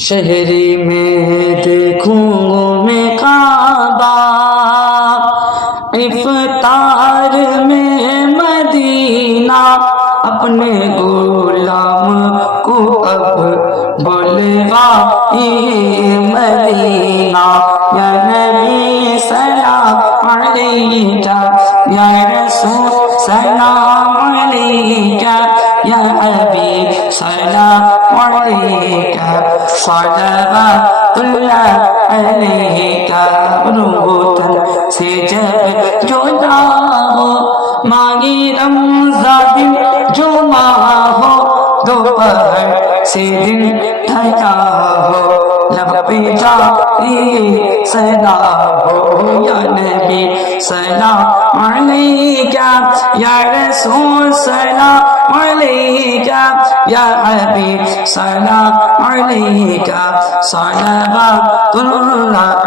शहरी में देखूं मैं काबा, इफ्तार में मदीना, अपने गुलाम को अब बुलवा मदीना। या नबी सलाम अलैका, या रसूल सलाम अलैका, या हबीब सलाम अलैका, सलवातुल्लाह अलैका। रूतन से जब जुदा हो, मांगे रमज़ान दिन जुमा हो, दोपहर से दिन ढला हो, लब पे जाके सदा हो। या नबी सलाम अलैका, या रसूल सलाम अलैका, या हबीब सलाम अलैका, सलवातुल्लाह